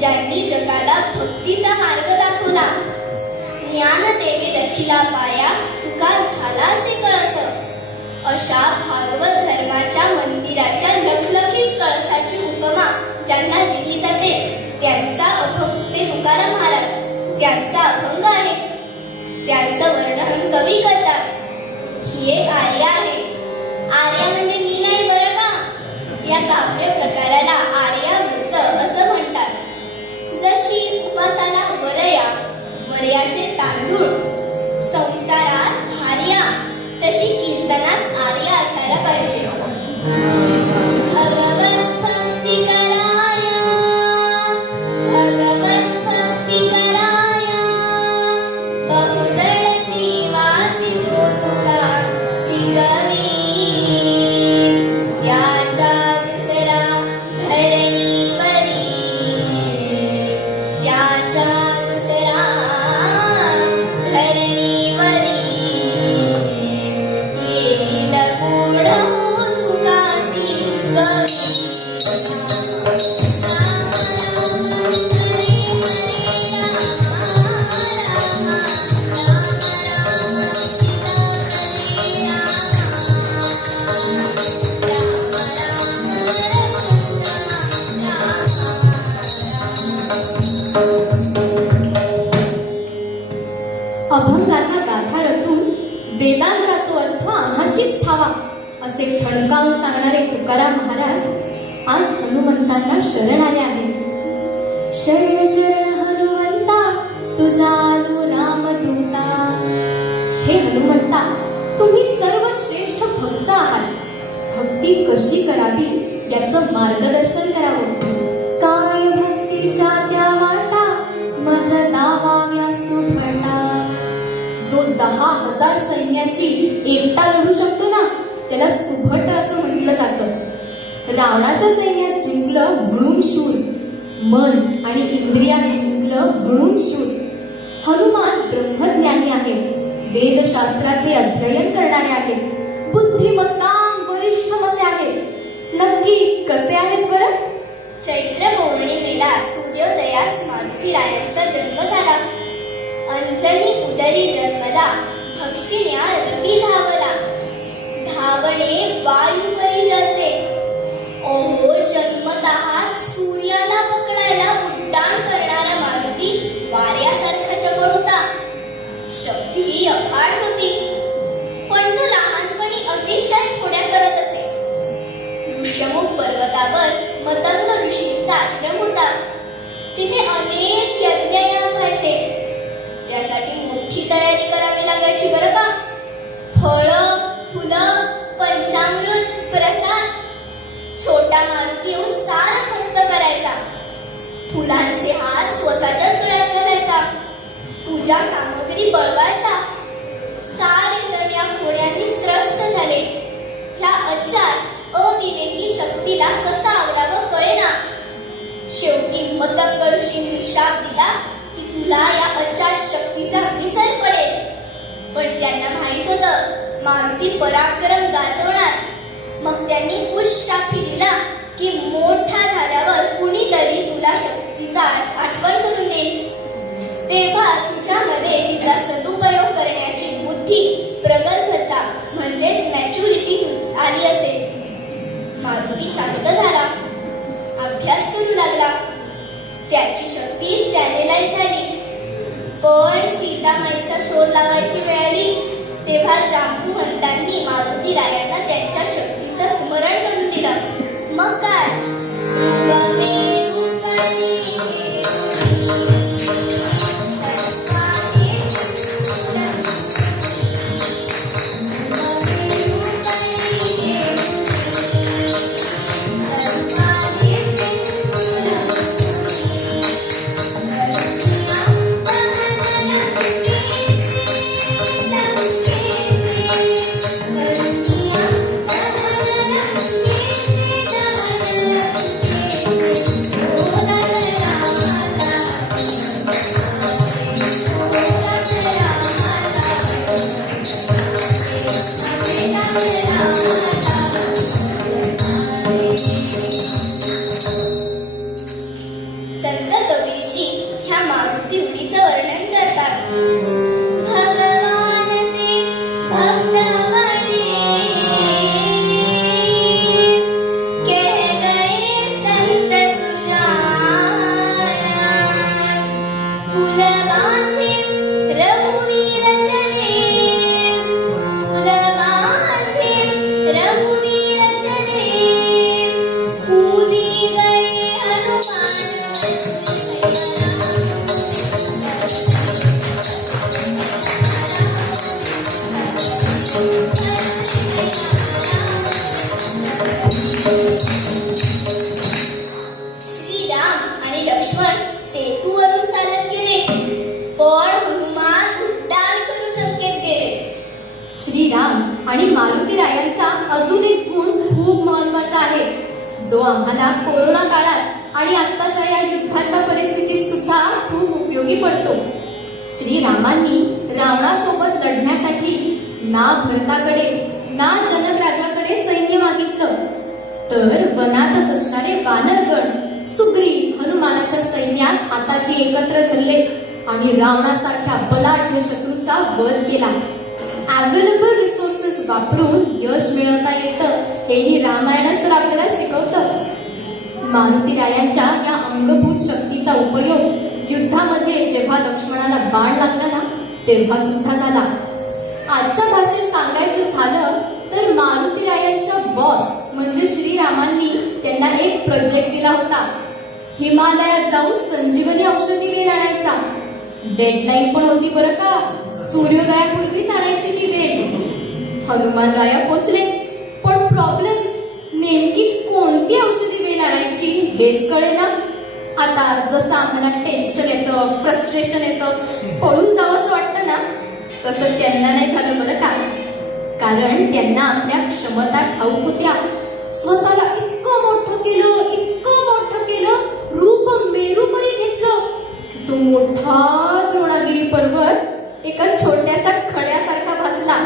ज्यांनी जगाला भक्तीचा मार्ग दाखवला, ज्ञानदेवी रचिला पाया, तुका झाला असे कळस. अशा भागवत धर्माच्या मंदिराच्या लखलखीत कळसाची उपमा ज्यांना दिली जाते त्यांचा अभंग ते तुकाराम महाराज, त्यांचा अभंग आहे. त्यांचं वर्णन कवी करतात. ही एक आर्या आहे. आर्या म्हणजे मी नाही बरं का. या काव्य प्रकाराला आर्यावृत्त असं म्हणतात. जशी उपासाला वरया, वरयाचे तांदूळ, संसारात भार्या, तशी कीर्तनात आर्या असायला पाहिजे. भगवत भक्ती कराया, भगवत भक्ती कराया, बहुजड जीवासी जो तुका सिंगवी, त्याच्या दुसरा धरणीवरी, त्याच्या दुसरा धरणीवरी, येईल गुण तुका सिंगवी. अभंगाचा गाथा रचून वेदांचा तो अर्थ आम्हाशीच ठावा असे ठणकावून सांगणारे तुकाराम महाराज आज हनुमंतांना शरण आले आहेत. शरण शरण हनुमंता, तुझा आलो रामदूता. हे हनुमंता, तुम्ही सर्वश्रेष्ठ भक्त आहात. भक्ती कशी करावी याचं मार्गदर्शन करावं. काय भक्तीच्या त्या वाटा, मज दावाव्या सुफटा. जो 10,000 सैन्याशी एकटा लढू शकतो ना, त्याला सुभट असं म्हटलं जातं. रावणाच्या सैन्यास जिंकलं म्हणून शूर, मन आणि इंद्रियास जिंकलं म्हणून शूर. हनुमान ब्रह्मज्ञानी आहे, वेदशास्त्राचे अध्ययन करणारे आहेत, बुद्धिमत्ताम वरिष्ठम असे आहेत. नक्की कसे आहेत बरं? चैत्र पौर्णिमेला सूर्योदयास मारुतीरायांचा जन्म झाला. अंजनी उदरी जन्मला, भक्षिण्या रवी धावला. धावणे वायू परिजाचे, ओहो जन्मतः सूर्याला पकडायला उड्डाण करणारा मारुती वाऱ्यासारखा चपळ होता. शक्तीही अफाट होती, पण तो लहानपणी अतिशय खोड्या करत असे. ऋष्यमुख पर्वतावर मतंग ऋषींचा आश्रम होता. तिथे अनेक यज्ञयाग व्हायचे. त्यासाठी मोठी तयारी करावी लागायची बरं का. फळं, फुलं, पंचामृत, प्रसाद. छोटा मारुती येऊन सारं मस्त करायचा. फुलांचे हार स्वतःच्याच गळ्यात घालायचा. पूजा सामग्री बळवायचा. सारे जण या खोड्यांनी त्रस्त झाले. ह्या आचार पराक्रम गाजवणार. मग त्यांनी उशापी दिला की मोठा झाल्यावर कुणीतरी तुला शक्तीचा आठवण करून देईल. तेव्हा तुझ्यामध्ये तिचा सदुपयोग करण्याची बुद्धी, प्रगल्भता म्हणजेच मॅच्युरिटी आली असेल. मारुती शांत झाला, अभ्यास करू लागला. त्याची शक्ती चॅनेलाइज झाली. पण सीतामाईचा शोध लावायची वेळ आली तेव्हा जांबुवंतांनी मारुती रायांना त्यांच्या शक्तीचं स्मरण करून दिलं. मग काय, रूपमे रूपमे संत कबीरजी ह्या मारुती उडीचं वर्णन करतात. भगवानचे भक्त बने, कह गए संत सुजाना, पुल बांधे रघुवीर चले, पुल बांधे रघुवीर चले, कूदी गए हनुमान. श्रीराम आणि लक्ष्मण सेतूवरून चालत गेले, पण हनुमान उड्डाण करून लंकेत गेले. श्रीराम आणि मारुती रायांचा अजून एक गुण खूप महत्वाचा आहे, जो आम्हाला कोरोना काळात आणि आत्ताच्या या युद्धाच्या परिस्थितीत सुद्धा खूप उपयोगी पडतो. श्रीरामांनी रावणासोबत लढण्यासाठी ना भरताकडे ना जनक राजाकडे सैन्य मागितलं, तर वनातच असणारे वानरगण सुग्रीव हनुमानाच्या सैन्यास हाताशी एकत्र धरले आणि रावणासारख्या बलाढ्य शत्रूचा वध केला. अवेलेबल रिसोर्सेस वापरून यश मिळवता येतं हेही रामायणच तर आपल्याला शिकवतं. मारुती रायांच्या या अंगभूत शक्तीचा उपयोग युद्धामध्ये जेव्हा लक्ष्मणाला बाण लागला ना तेव्हा सुद्धा झाला. आजच्या भाषेत सांगायचं झालं तर मारुती रायांच्या बॉस म्हणजे श्रीरामांनी त्यांना एक प्रोजेक्ट दिला होता. हिमालयात जाऊन संजीवनी औषधी वेल आणायचा. डेडलाईन पण होती बरं का, सूर्योदयापूर्वीच आणायची ती वेल. हनुमान राया पोचले, पण प्रॉब्लेम नेमकी कोणती औषधी वेल आणायची हेच कळेना. आता जसं आम्हाला टेन्शन येतं, फ्रस्ट्रेशन येतं, पळून जावंसं वाटतं ना, तसं त्यांना नाही झालं बरं का. कारण त्यांना आपल्या क्षमता ठाऊक होत्या. स्वतःला इतकं मोठं केलं, रूप मेरूपरी घेतलं की तो मोठा द्रोणागिरी पर्वत एका छोट्याशा खड्यासारखा भासला.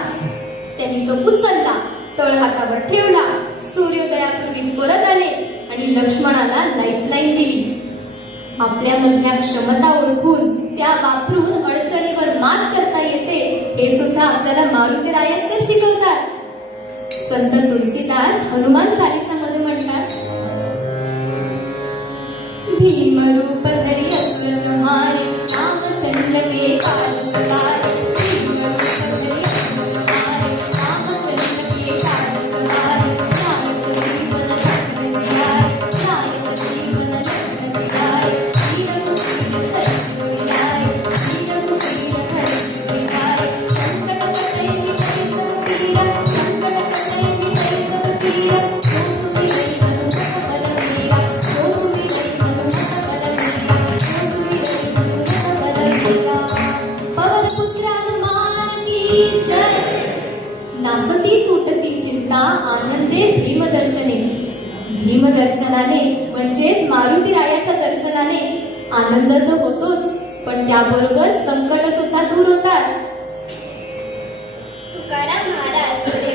त्यांनी तो उचलला, तळहातावर ठेवला, सूर्योदयापूर्वी परत आले आणि लक्ष्मणाला लाईफलाईन दिली. आपल्यामधल्या क्षमता ओळखून त्या वापरून अडचणीवर मात करता येते हे सुद्धा आपल्याला मारुती रायच तर शिकवतात. संत तुलसीदास हनुमान चालीसामध्ये म्हणतात, भीम रूप धरी असुर संहारे, रामचंद्र के काज सवारे. भीम रूप धरी असुर संहारे, रामचंद्र के काज सवारे. राय सजीवन लखन जियाए, राय सजीवन लखन जियाए. श्री रघुवीर हर्ष उर लाए, श्री रघुवीर हर्ष उर लाए. संकट कटै मिटै सब पीरा, संकट कटै मिटै सब पीरा. जो सुमिरै हनुमत बल बीरा, जो सुमिरै हनुमत बल बीरा, जो सुमिरै हनुमत बल बीरा. पवन पुत्र हनुमान की जय. नासती तुटती चिंता, आनंदे भीमदर्शने. भीमदर्शनाने म्हणजेच मारुती रायाच्या दर्शनाने आनंद तर होतोच, पण त्याबरोबर संकट सुद्धा दूर होतात. तुकाराम महाराज पुढे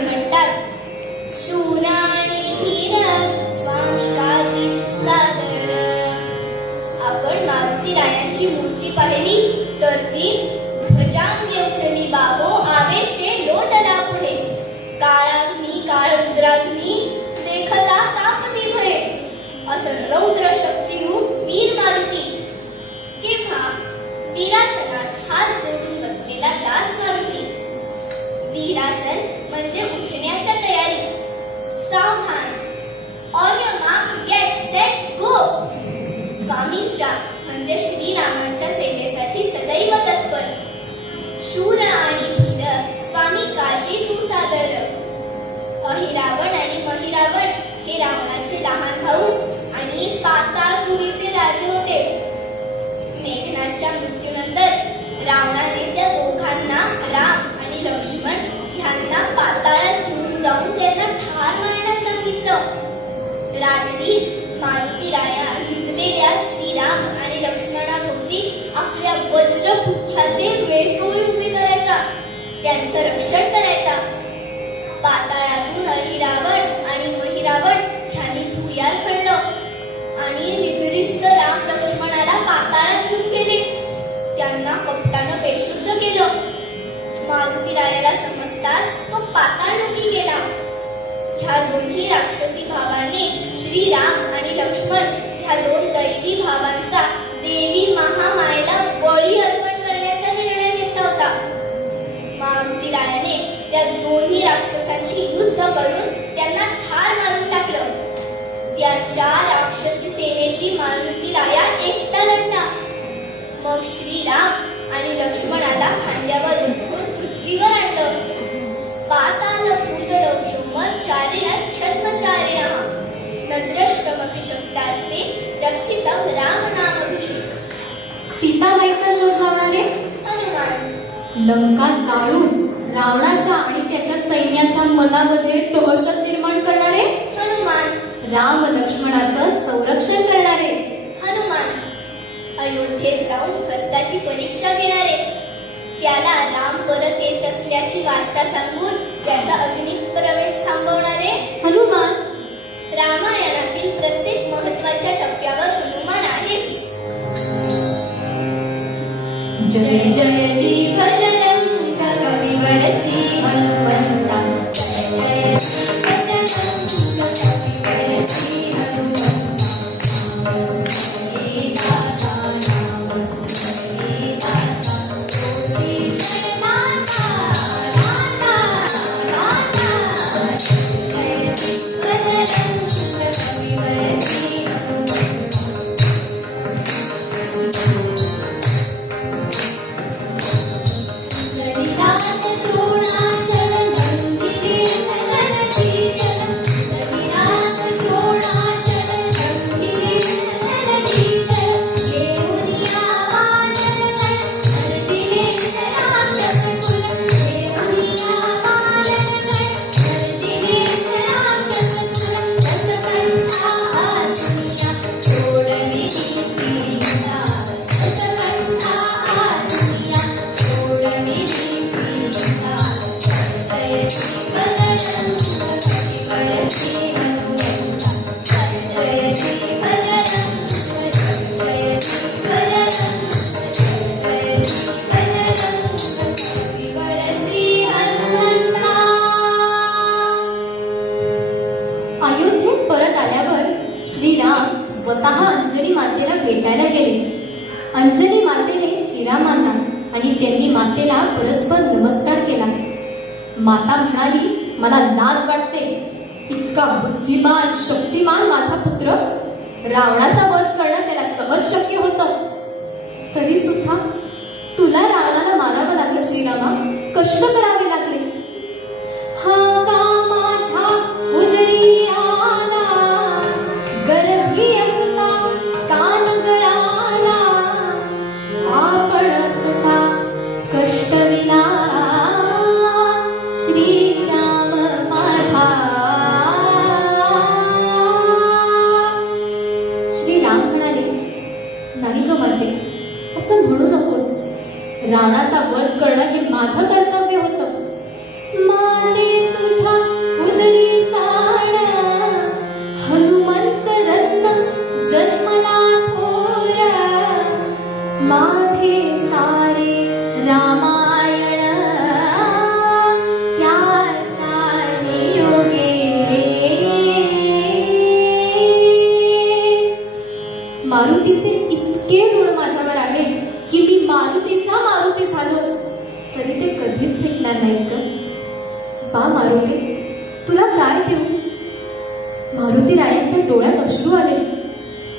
असं रौद्र शक्तिरूप वीर मारुती. केव्हा वीरासनात हात जोडून बसलेला दास मारुती. वीरासन म्हणजे उठण्याच्या तयारी. सावधान, on your mark, get set, go. स्वामींच्या म्हणजे श्रीरामांच्या सेवेसाठी सदैव तत्पर. शूर आणि धीर स्वामी काजी तू सादर. अहिरावण आणि महिरावण हे रावणाचे लहान भाऊ आणि पाताळपुरीचे राजे होते. मेघनाथच्या मृत्यूनंतर रावणाने त्या दोघांना, राम आणि लक्ष्मण ह्यांना पाताळात घेऊन जाऊन त्यांना ठार मारण्यास सांगितलं. रात्री मारुतीराया भिजलेल्या श्रीराम आणि लक्ष्मणाभोवती आपल्या वज्रपुच्छाचे वेटोळे उभे करायचा, त्यांचं रक्षण करायचा. पाताळातून अहिरावण आणि महिरावण ह्यांनी भुयार खणलं आणि निद्रिस्त राम लक्ष्मणाला पाताळात घेऊन गेले. त्यांना कपटानं बेशुद्ध केलं. मारुतीरायाला समजताच तो पाताळलोकी गेला. ह्या दोन्ही राक्षसी भावाने श्रीराम आणि लक्ष्मण ह्या दोन दैवी भावांचा देवी महामायेला बळी अर्पण करण्याचा निर्णय घेतला होता. मारुतीरायाने त्या दोन्ही राक्षसांची युद्ध करून त्यांना ठार मारून टाकलं. त्या 4 राक्षसी सेनेशी मारुतीराया एकटा लढला. मग श्रीराम आणि लक्ष्मणाला खांद्यावर बसवून पृथ्वीवर आणलं. पाताल चारिण छद्मचारिणः न द्रष्टुमपि शक्तास्ते रक्षितं रामनामभिः. सीताबाईचा शोध लावणारे हनुमान. लंका जाळून रावणाच्या आणि त्याच्या सैन्याच्या मनामध्ये दहशत निर्माण करणारे हनुमान. राम लक्ष्मणाचं संरक्षण करणारे हनुमान. अयोध्येत जाऊन भरताची परीक्षा घेणारे, त्याला राम परत येत असल्याची वार्ता सांगून त्याचा अग्निप्रवेश थांबवणारे हनुमान. रामायणातील प्रत्येक महत्त्वाच्या टप्प्यावर हनुमान आहेच. जय जय जीव जनंत कविवर श्री हनुमंता. जय जय जीव जनंत कविवर श्री हनुमंता. हे दाता हे दाता तुझी जय माता राधा राधा. जय जीव जनंत कविवर श्री हनुमंता. सरिदास द्रोणाचल गंभीरे सजलती चल. सरिदास द्रोणाचल गंभीरे सजलती चल. घेऊनिया वानर गण नर्तिले राक्षस कुल. घेऊनिया वानर गण नर्तिले राक्षस कुल. दशकंठा दुनिया सोडविली सीता. दशकंठा दुनिया सोडविली सीता. जय जीव जनंत कविवर श्री हनुमंता. जय जीव जनंत जय जीव जनंत जय जीव जनंत कविवर श्री हनुमंता. अयोध्येत परत आल्यावर श्रीराम स्वतः अंजनी मातेला भेटायला गेले. अंजनी मातेने श्रीरामांना आणि त्यांनी मातेला परस्पर नमस्कार केला. माता म्हणाली, मला लाज वाटते. इतका बुद्धिमान शक्तिमान माझा पुत्र, रावणाचा वध करणं त्याला सहज शक्य होतं. तरी सुद्धा तुला रावणाला मारावं लागलं श्रीरामा. कष्ट करावे लागले. हा का माझ्या उदरी आला, गर्भी असता कान गळाला. आपण असता कष्टविला श्रीराम माझा. श्रीराम म्हणाले, नाही ग माते, असं म्हणू नकोस. रावणाचा वध करणं हे माझं कर्तव्य होतं. माते तुझ्या उदरी जाण, हनुमंत रत्न जन्मला थोर. माझे सारे रामायण त्याच्या नियोगे. आणि ते कधीच भेटणार नाहीत ग. बा मारुती, तुला काय देऊ? मारुती रायांच्या डोळ्यात अश्रू आले.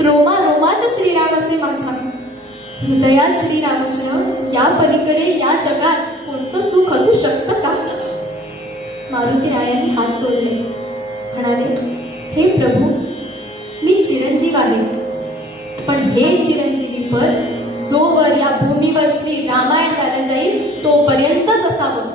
रोमा रोमात श्रीराम असे माझ्या हृदयात श्रीराम असणं, या पलीकडे या जगात कोणतं सुख असू शकतं का? मारुती रायांनी हात जोडले, म्हणाले, हे प्रभू, मी चिरंजीव आहे, पण हे चिरंजीवी पद जोवर या भूमीवर श्री रामायण गायलं जाईल तोपर्यंतच असावं.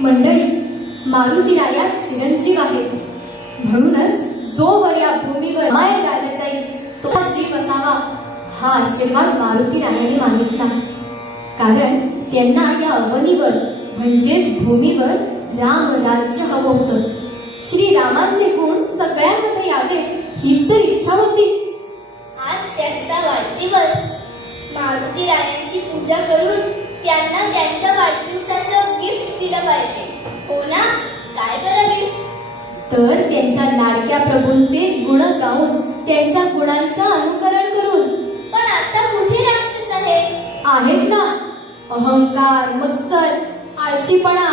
मंडळी, मारुती राया चिरंजीव आहेत, म्हणूनच जोवर या भूमीवर रामायण गायलं जाईल तो जीव असावा हा आशीर्वाद मारुती रायांनी मागितला. कारण त्यांना या अवनीवर म्हणजेच भूमीवर राम राज्य हवं होतं. श्रीरामांचे गुण सगळ्यांमध्ये यावे हीच तर इच्छा होती. आज त्यांचा वाढदिवस. मारुती रायांची पूजा करून त्यांना त्यांच्या वाढदिवसाचं गिफ्ट दिलं पाहिजे. हो ना? काय बरं गिफ्ट? तर त्यांच्या लाडक्या प्रभूंचे गुण गाऊन त्यांच्या गुणांचं अनुकरण करून. पण आता कुठे राक्षस आहे? आहेत ना, अहंकार, मत्सर, आळशीपणा,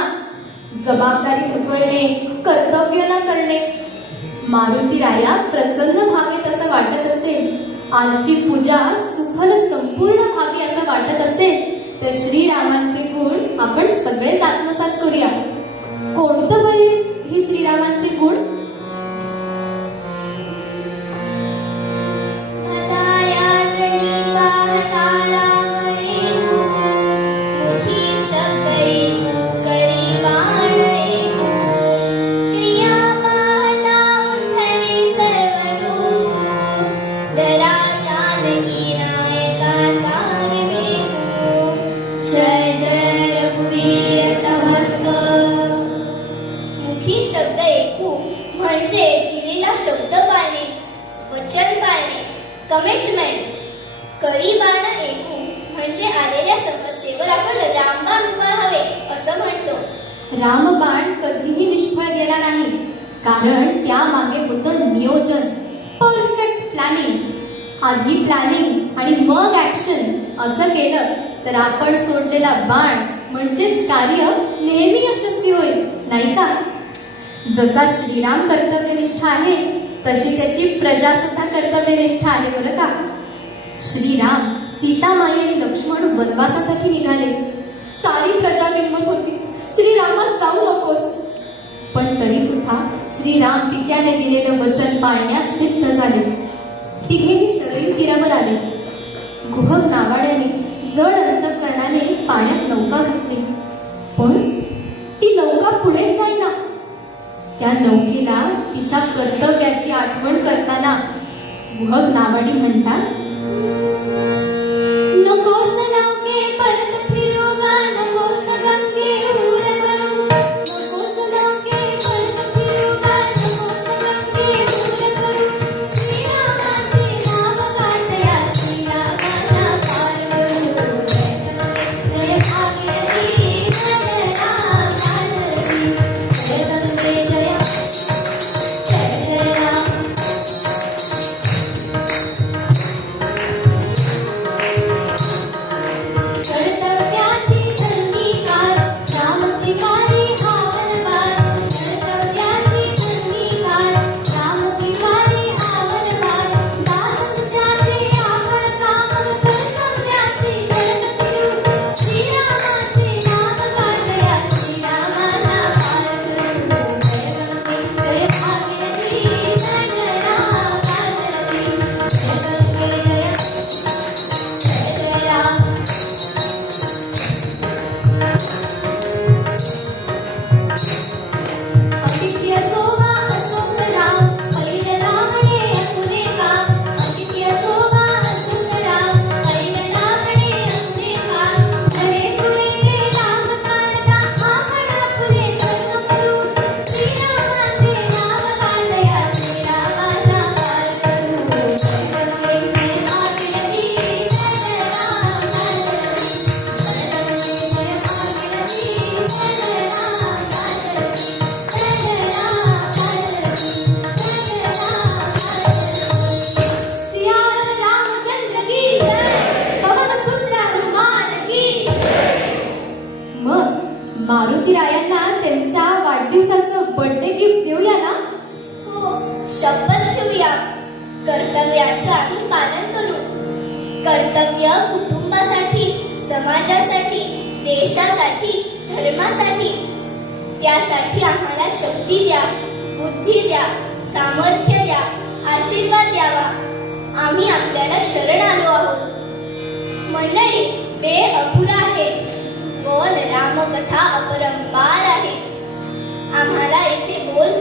जबाबदारी ढकलणे, कर्तव्य न करणे. मारुती राया प्रसन्न व्हावेत असं वाटत असेल, आजची पूजा सुफल संपूर्ण व्हावी असं वाटत असेल, तर श्रीरामांचे गुण आपण सगळेच आत्मसात करूया. कोणतं बरे ही श्रीरामांचे गुण? जय जय रघुवीर समर्थ. मुखी शब्द ऐकू म्हणजे दिलेला शब्द पाळणे, वचन पाळणे, कमिटमेंट. कळी बाण ऐकू म्हणजे आलेल्या समस्येवर आपण रामबाण उभारावे असं म्हणतो. रामबाण कधीही निष्फळ गेला नाही, कारण त्यामागे होतं नियोजन, परफेक्ट प्लॅनिंग. आधी प्लॅनिंग आणि मग ऍक्शन असं केलं तर आपण सोडलेला बाण म्हणजेच कार्य नेहमी यशस्वी होईल, नाही का? जसा श्रीराम कर्तव्यनिष्ठ आहे तशी त्याची प्रजा सुद्धा कर्तव्यनिष्ठ आहे बरं का. श्रीराम, सीतामाई आणि लक्ष्मण वनवासासाठी निघाले. सारी प्रजा विनवत होती, श्रीरामात जाऊ नकोस. पण तरी सुद्धा श्रीराम पित्याने दिलेलं वचन पाळण्यास सिद्ध झाले. तिघेही शरयू तीरावर आले. गुहक नावाड्याने जड अंतःकरणाने पाण्यात नौका घातली, पण ती नौका पुढेच जाईना. त्या नौकेला तिच्या कर्तव्याची आठवण करताना गुहक नावाडी म्हणतात, नकोस नौके परत फिरू गा, नकोस गंगे ऊर करू. नकोस नौके परत फिरू गा, नकोस गंगे ऊर करू. श्रीरामाचे नाव गातया, श्रीरामाना पार करू. जय भागीरथी, जय राम भागीरथी. जय गंगे जय, जय जय राम. कर्तव्याची संधी कास, राम स्वीकारी हा वनवास. कर्तव्याची संधी कास, राम स्वीकारी हा वनवास. दासच त्याचे आपण काम, कर्तव्याचे करत फिरू. श्रीरामाचे नाव गातया, श्रीरामाना पार करू. जय गंगे जय भागीरथी, जय जय राम भागीरथी. जय गंगे जय, जय जय राम. अतिथी असोवा असोत राम, ऐन रामणे अपुरे काम. अतिथी असोवा असोत राम, ऐन रामणे अपुरे काम. घरे पुरे ते राम जाणता, आपण अपुरे कर्म करू. श्रीरामाचे नाव गातया, श्रीरामाना पार करू. जय गंगे जय भागीरथी, जय जय राम भागीरथी. जय गंगे जय भागीरथी, जय जय राम भागीरथी. जय जय राम भागीरथी, जय जय राम भागीरथी. सियावर रामचंद्र की जय, पवन पुत्र हनुमान की जय. मग मारुती रायांना त्यांच्या वाढदिवसाचं बर्थडे गिफ्ट देऊया ना? हो, शपथ घेऊया. कर्तव्याचं आम्ही पालन करू. कर्तव्य कुटुंबासाठी, समाजासाठी, देशासाठी, धर्मासाठी. त्यासाठी आम्हाला शक्ती द्या, बुद्धी द्या, सामर्थ्य द्या, आशीर्वाद द्यावा. आम्ही आपल्याला शरण आलो आहोत. मंडळी, वेळ अपुरा आहे, पण रामकथा अपरंपार आहे. आम्हाला इथे बोल